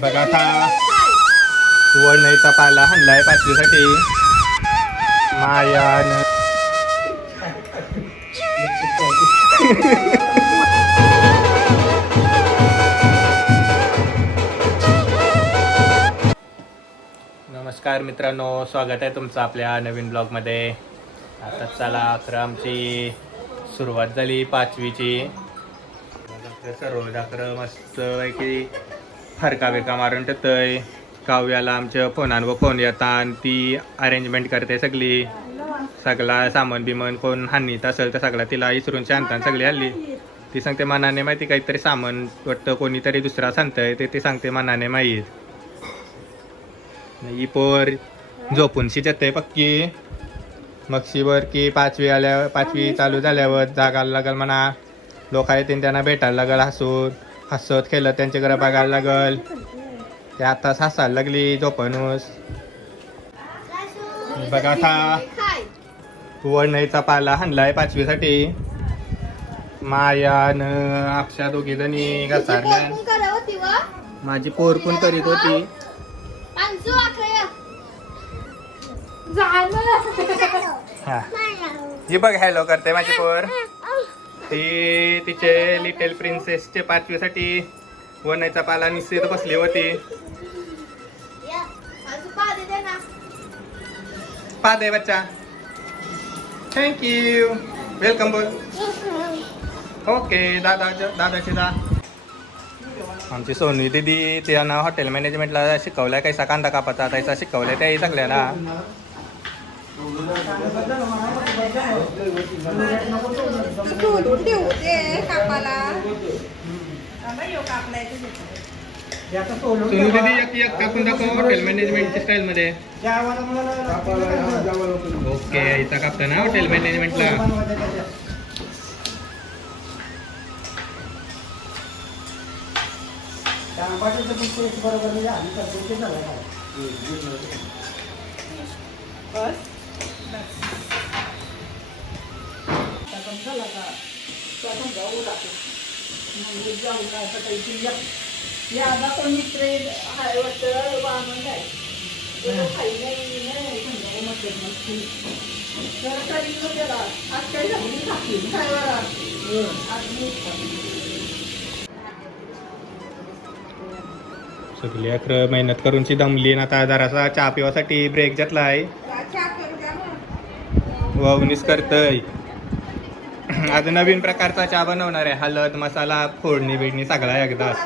बघा आता वडणईचा पाला हाणलाय पाचवीसाठी मायान. नमस्कार मित्रांनो, स्वागत आहे तुमचं आपल्या नवीन ब्लॉगमध्ये. आता चला तर आमची सुरुवात झाली पाचवीची. सर्व डाकर मस्त पैकी फरका बिरका मारून ठेवतंय. काव्याला आमच्या फोनांवर फोन येतात आणि ती अरेंजमेंट करते सगळी. सगळा सामान बिमान कोण हानीत असेल तर सगळा तिला इसरून शांतान सगळी हल्ली. ती सांगते मनाने माहिती काहीतरी सामान वाटतं कोणीतरी दुसरा सांगतंय ते सांगते मनाने माहीत. ही पोर झोपून शिजते पक्की. मगशीवर की पाचवी चालू झाल्यावर जागायला लागल म्हणा. लोक येतील त्यांना भेटायला लागल, हसत खेळत त्यांच्याकडे बघायला लागल. ते आताच हसायला लागली झोपणूस. बघा आता वडणईचा पाला हाणलाय पाचवीसाठी मायान अक्षा दोघी जणी घसारल्या. माझी पोर पण करीत होती. ही बघ हॅलो करते माझी पोर. ती तिचे लिटिल प्रिन्सेसचे पाचवीसाठी वडणईचा पाला निश्चित बसली होती. पादे बच्चा, थँक्यू, वेलकम बोल. ओके दादाची दा. आमची सोनू दीदी त्यांना हॉटेल मॅनेजमेंटला शिकवलाय कैसा कांदा कापाचा त्याचा शिकवलाय त्याही सगळ्यांना. सोनू दीदी एक कापून दाखव हॉटेल मॅनेजमेंटच्या स्टाईल मध्ये. ओके, इथं कापता ना हॉटेल मॅनेजमेंटला. सगळी अकरा मेहनत करूनची दमली ना. आता जरासा चहा पिवासाठी ब्रेक घेतलाय. ववनीस करतय. आज नवीन प्रकारचा चहा बनवणार आहे. हळद मसाला फोडणी बिडणी सगळा एकदाच.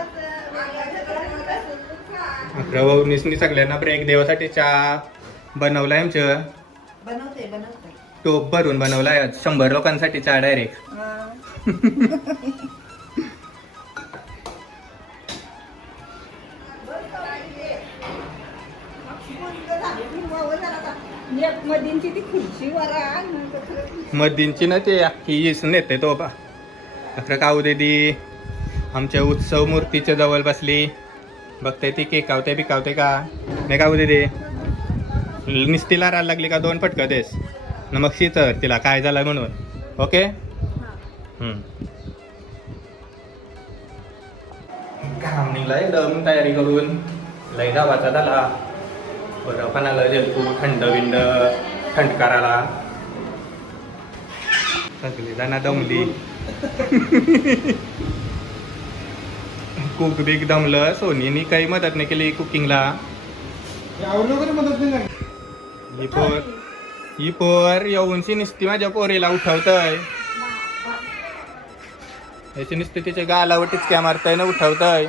अकरा ववनीसनी सगळ्यांना ब्रेक देवासाठी चहा बनवलाय. आमचं टोप भरून बनवलाय 100 लोकांसाठी चहा डायरेक्ट. मधींची ना ते अख्खी येस नेते तो बा. अकरा काऊ दीदी आमच्या उत्सव मूर्तीच्या जवळ बसली. बघते ती केकावते बिकावते का नाही. काऊ दीदी निस्तीला राहायला लागली का 2 फटकं देस न मग तर तिला काय झालं म्हणून. ओके. काम निघलाय दम तयारी करून लय गावाचा झाला. बरं पण आलं जलपू थंड बिंड थंडकाराला सगळी जाणं दमली. Cook big दमलं. सोनीनी काही मदत नाही केली कुकिंगला. ही पोर येऊनशी निसती माझ्या पोरीला उठवतय. याची निसती तिच्या गालावर टिचक्या मारतय ना उठवतय.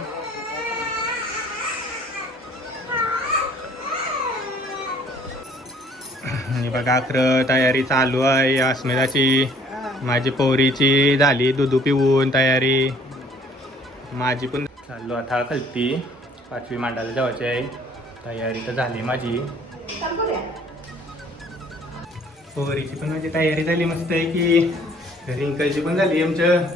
बघा अकरा तयारी चालू आहे अस्मिताची. माझी पोरीची झाली दूध पिऊन तयारी. माझी पण चाललो आता खालती पाचवी मांडायला जायची आहे. तयारी तर झाली माझी. पोरीची पण माझी तयारी झाली मस्त आहे की. रिंकलची पण झाली आमचं.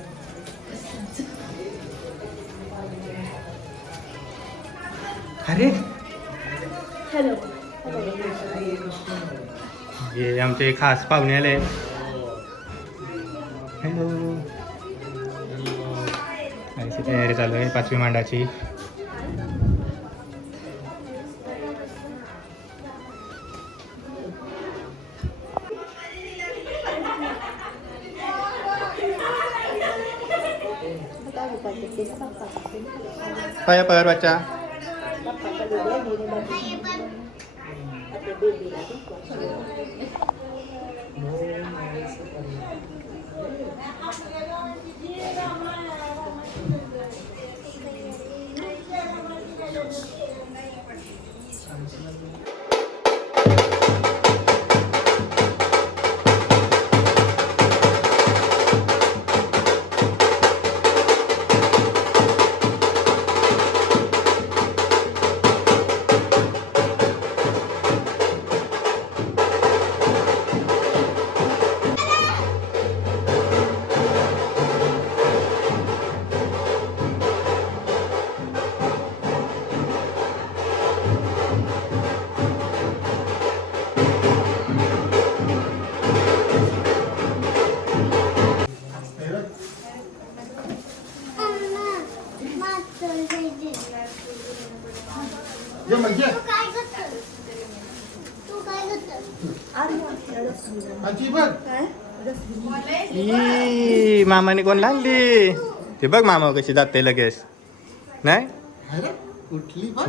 अरे हॅलो, हे आमचे खास पाहुणे आले. हॅलो. तयारी चालू आहे पाचवी मांडाची. पाया पर बच्चा. ई मामाने कोण लागली ते बघ मामा कशी जाते लगेच नाही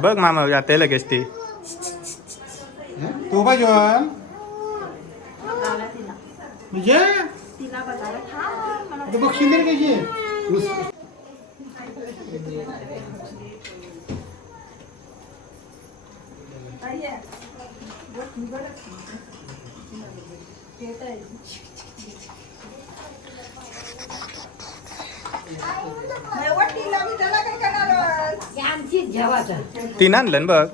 बघ मामा जाते लगेच ती तू बा जॉन म्हणजे बघशील तरी कशी तीन आणलं बघ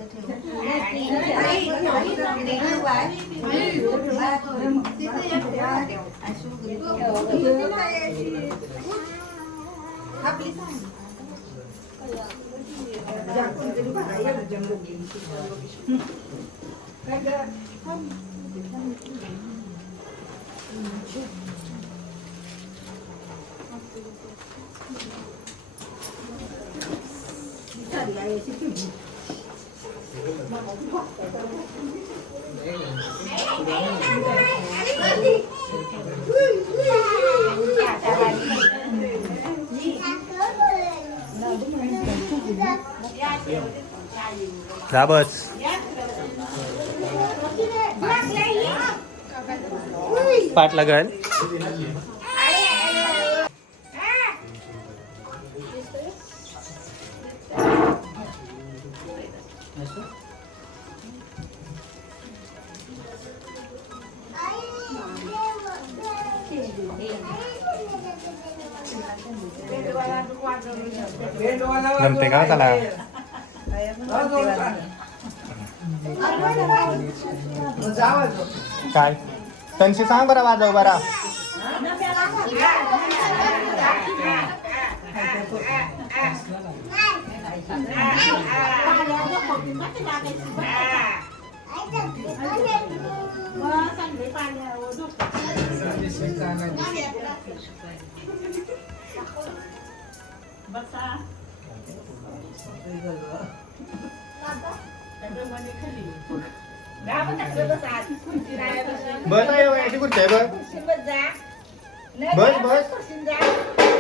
जा बस पाठ लागल जमते का त्याला काय त्यांची सांग बरा वाजव बरा बस याची कुठे आहे बस बस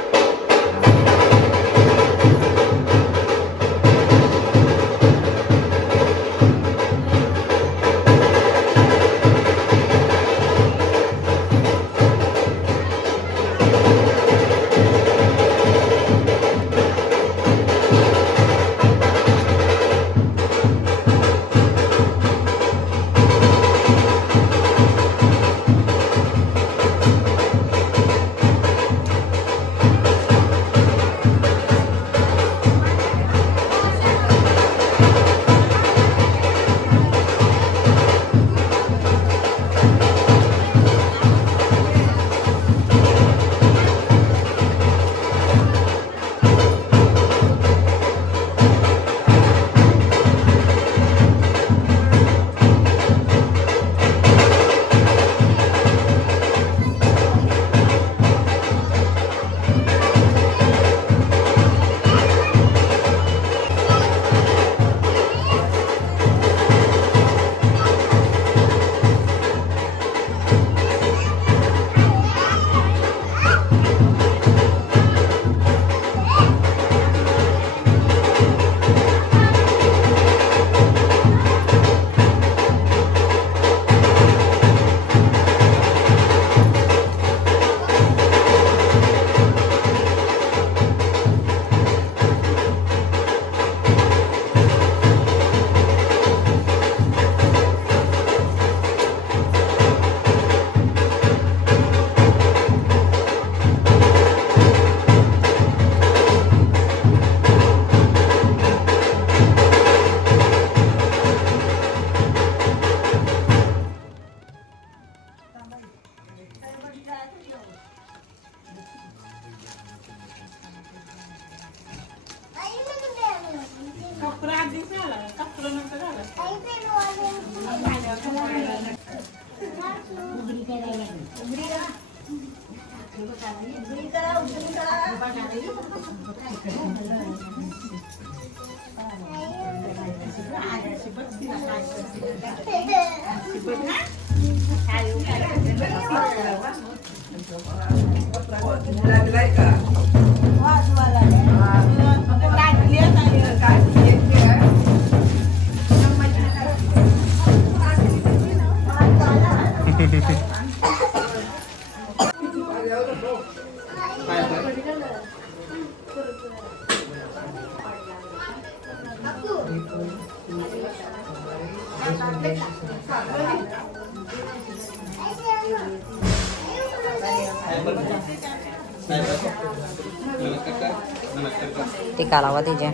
टीका लावा तिचे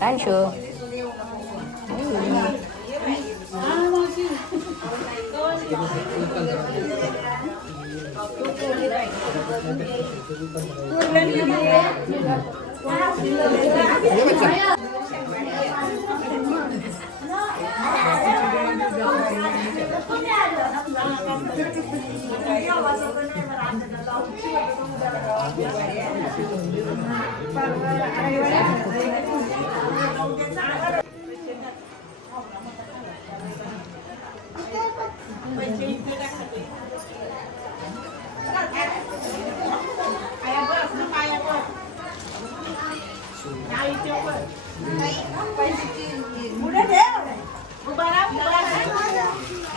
थँक्यू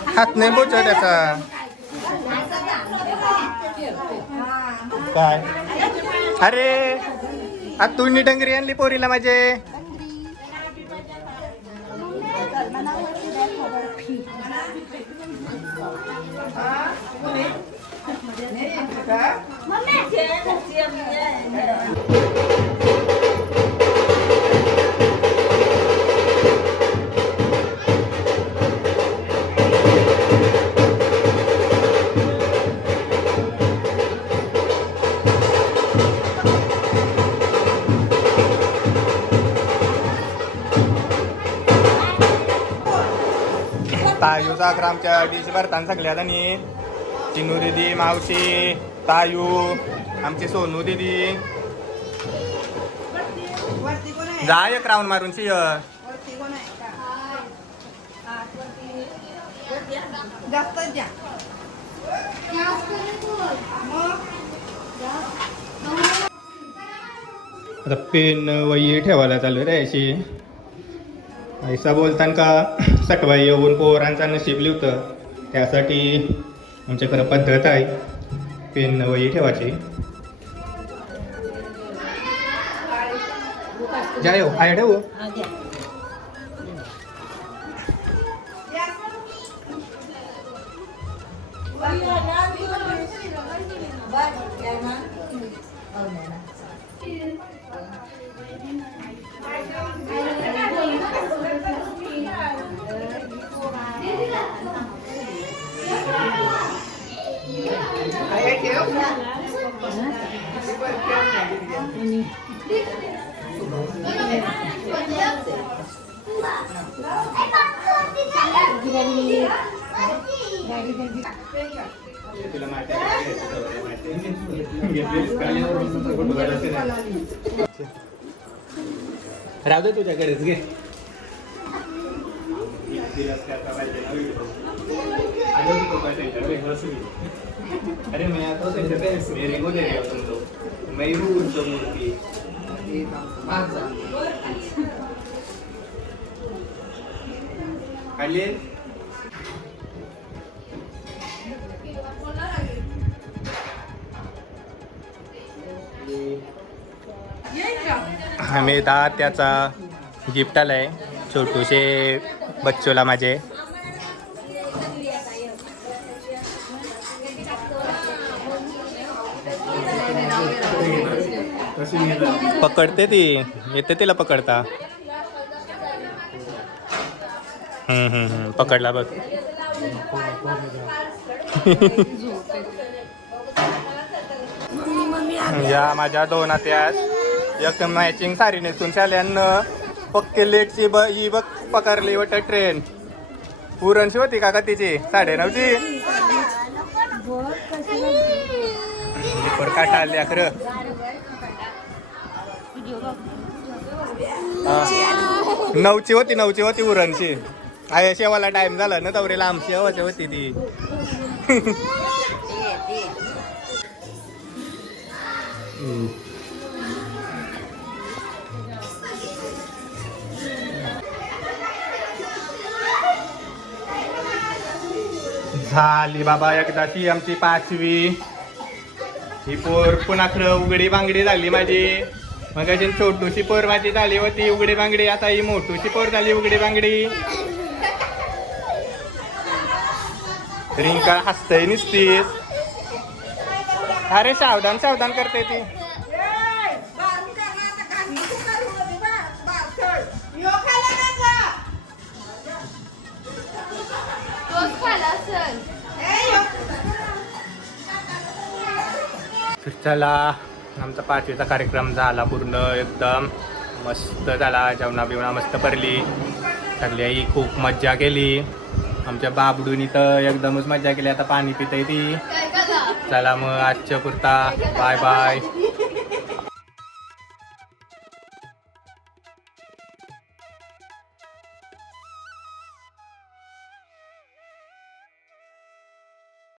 हात नाही बोचा त्याचा काय अरे आता तू डंगरी आणली पोरीला माझे तायू साखर आमच्या डिश भरताना सगळ्यात आणि चिनू दिदी मावशी तायू आमची सोनू दिदी जा एक राऊंड मारून शिय आता पेन वही ठेवायला चालू रे अशी ऐसा बोलताना का सटवाई येऊन पोरांचा नशीब लिवतं त्यासाठी आमच्याकडं पद्धत आहे पेन वही ठेवायची जाय हो आय ठेवू राहू दे तुझ्याकडेच घे अरे मैं आता मेरे को दे रहे हो तुम लोग मैं मूर्ति खाली आम्ही त्याचा गिफ्ट आलाय छोटूशे बच्चोला माझे पकडते ती येते तिला पकडता पकडला बघ या माझ्या दोन आत्यास एक मॅचिंग साडी नेसून शाल्यानं पक्के लेटची ही बघ पकडली वाटत ट्रेन. उरणची होती का तिची 9:30ची. काटा आली खरं. 9ची होती उरणची. आहे शेवाला टाइम झाला ना तवरे लांब शेवाची होती ती. झाली बाबा एकदाची आमची 5वी. ही पोर पुन्हा खरं उघडी बांगडी झाली माझी. मग अशी छोटूशी पोर माझी झाली होती उघडी बांगडी. आता ही मोठूशी पोर झाली उघडी बांगडी. रिंका हसतय निसतीस. अरे सावधान करते ती. चला आमचा 5वीचा कार्यक्रम झाला पूर्ण एकदम मस्त झाला. जेवणा बिवणा मस्त पडली. सगळ्याही खूप मज्जा केली. आमच्या बाबडूनी तर एकदमच मज्जा केली. आता पाणी पितय ती. चला मग आजच्या पुरता बाय बाय.